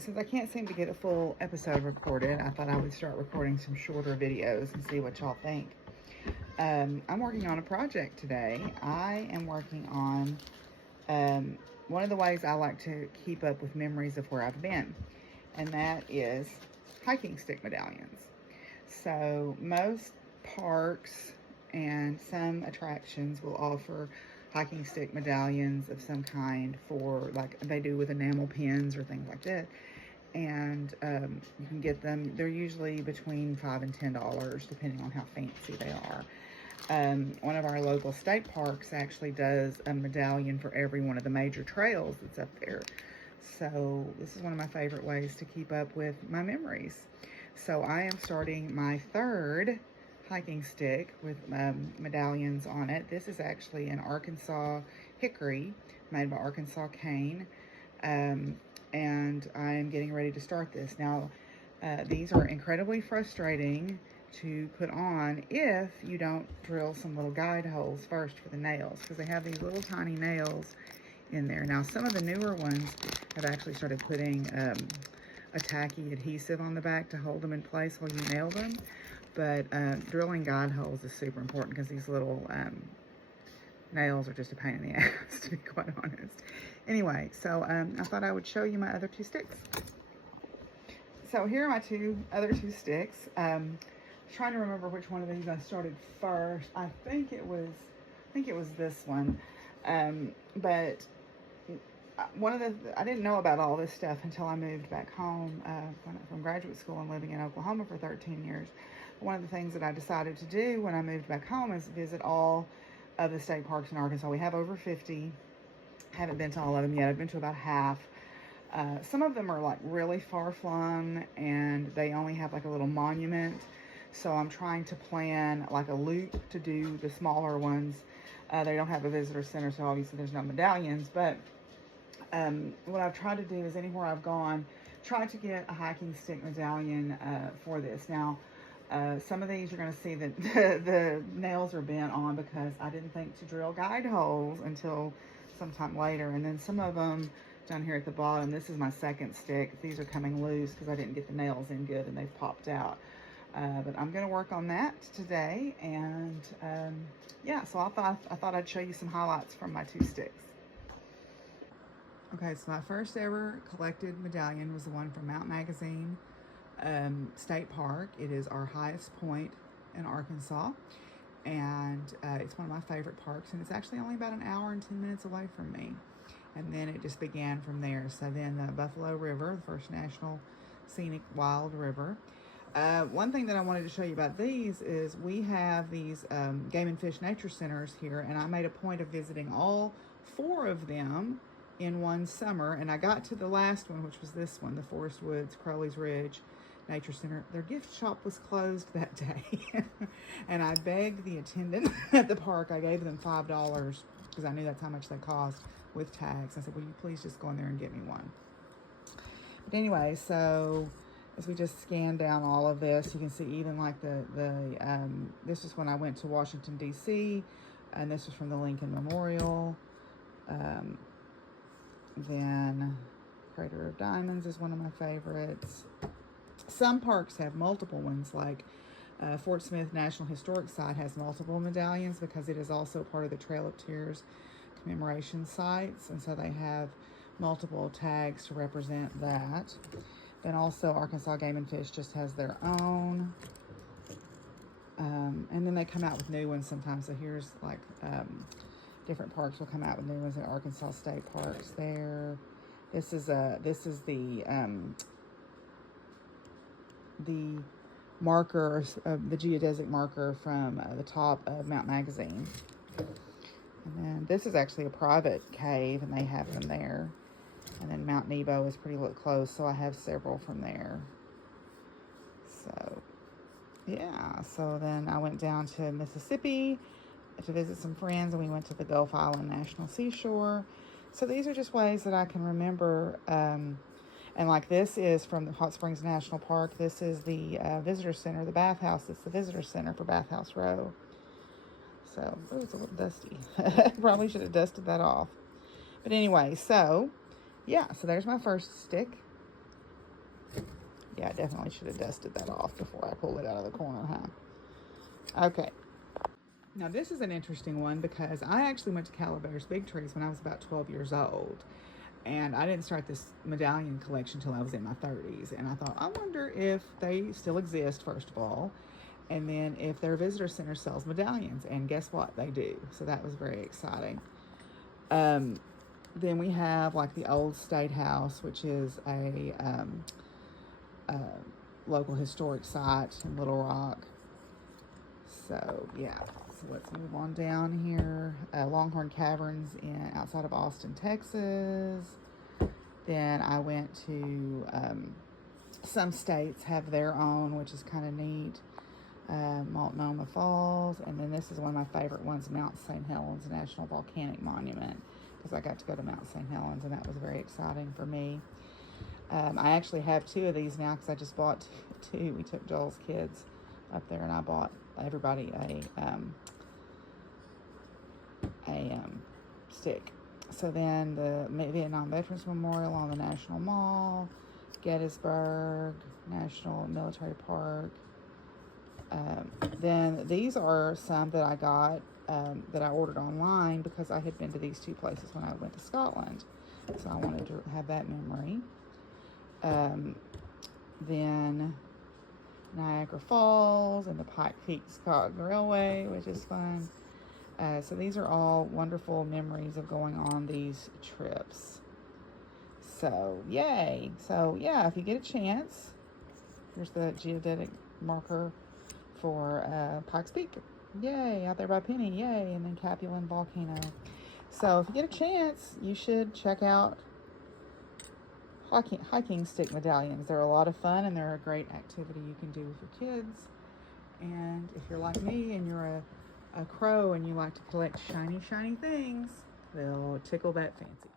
since I can't seem to get a full episode recorded, I thought I would start recording some shorter videos and see what y'all think. I'm working on a project today. I am working on one of the ways I like to keep up with memories of where I've been, and that is hiking stick medallions. So most parks and some attractions will offer hiking stick medallions of some kind for, like they do with enamel pins or things like that. And you can get them. They're usually between $5 and $10, depending on how fancy they are. One of our local state parks actually does a medallion for every one of the major trails that's up there. So this is one of my favorite ways to keep up with my memories. So I am starting my third hiking stick with medallions on it. This is actually an Arkansas hickory made by Arkansas Cane. And I am getting ready to start this. Now, these are incredibly frustrating to put on if you don't drill some little guide holes first for the nails, because they have these little tiny nails in there. Now, some of the newer ones have actually started putting a tacky adhesive on the back to hold them in place while you nail them. But drilling guide holes is super important because these little nails are just a pain in the ass, to be quite honest. Anyway, so I thought I would show you my other two sticks. So here are my other two sticks. Trying to remember which one of these I started first. I think it was this one. But one of I didn't know about all this stuff until I moved back home from graduate school and living in Oklahoma for 13 years. One of the things that I decided to do when I moved back home is visit all of the state parks in Arkansas. We have over 50. Haven't been to all of them yet. I've been to about half. Some of them are like really far flung and they only have like a little monument. So I'm trying to plan like a loop to do the smaller ones. They don't have a visitor center, so obviously there's no medallions. But what I've tried to do is anywhere I've gone, try to get a hiking stick medallion for this. Now, some of these you're going to see that the nails are bent on because I didn't think to drill guide holes until sometime later. And then some of them down here at the bottom, this is my second stick. These are coming loose because I didn't get the nails in good and they've popped out. But I'm going to work on that today. And yeah, so I thought I'd show you some highlights from my two sticks. Okay, so my first ever collected medallion was the one from Mount Magazine State Park. It is our highest point in Arkansas, and it's one of my favorite parks, and it's actually only about an hour and 10 minutes away from me. And then it just began from there. So then the Buffalo River, the first national scenic wild river. One thing that I wanted to show you about these is we have these game and fish nature centers here, and I made a point of visiting all 4 of them in one summer. And I got to the last one, which was this one, the Forest Woods Crowley's Ridge Nature Center. Their gift shop was closed that day. And I begged the attendant at the park. I gave them $5 because I knew that's how much they cost with tags. I said, will you please just go in there and get me one? But anyway, so as we just scan down all of this, you can see even like this was when I went to Washington, D.C., and this was from the Lincoln Memorial. Then Crater of Diamonds is one of my favorites. Some parks have multiple ones, like Fort Smith National Historic Site has multiple medallions because it is also part of the Trail of Tears commemoration sites, and so they have multiple tags to represent that. Then also Arkansas Game and Fish just has their own. And then they come out with new ones sometimes. So here's like different parks will come out with new ones in Arkansas State Parks there. This is the marker, the geodesic marker from the top of Mount Magazine. And then this is actually a private cave, and they have them there. And then Mount Nebo is pretty close, so I have several from there. So, yeah. So then I went down to Mississippi to visit some friends, and we went to the Gulf Island National Seashore. So these are just ways that I can remember. And like this is from the Hot Springs National Park. This is the visitor center, the bathhouse. It's the visitor center for Bathhouse Row. So, oh, it's a little dusty. Probably should have dusted that off. But anyway, so, yeah. So there's my first stick. Yeah, I definitely should have dusted that off before I pulled it out of the corner, huh? Okay. Now this is an interesting one because I actually went to Calaveras Big Trees when I was about 12 years old. And I didn't start this medallion collection until I was in my 30s. And I thought, I wonder if they still exist, first of all. And then if their visitor center sells medallions. And guess what? They do. So that was very exciting. Then we have like the Old State House, which is a local historic site in Little Rock. So yeah, so let's move on down here. Longhorn Caverns outside of Austin, Texas. Then I went to some states have their own, which is kind of neat. Multnomah Falls, and then this is one of my favorite ones, Mount St. Helens National Volcanic Monument, because I got to go to Mount St. Helens, and that was very exciting for me. I actually have two of these now because I just bought two. We took Joel's kids up there, and I bought everybody a stick. So then the Vietnam Veterans Memorial on the National Mall, Gettysburg National Military Park. Then these are some that I got that I ordered online because I had been to these two places when I went to Scotland. So I wanted to have that memory. Then Niagara Falls and the Pike Peak Cotton Railway, which is fun. So these are all wonderful memories of going on these trips. So, yay. So, yeah, if you get a chance, here's the geodetic marker for Pikes Peak. Yay, out there by Penny. Yay, and then Capulin Volcano. So, if you get a chance, you should check out hiking stick medallions. They're a lot of fun, and they're a great activity you can do with your kids. And if you're like me and you're a crow and you like to collect shiny things, they'll tickle that fancy.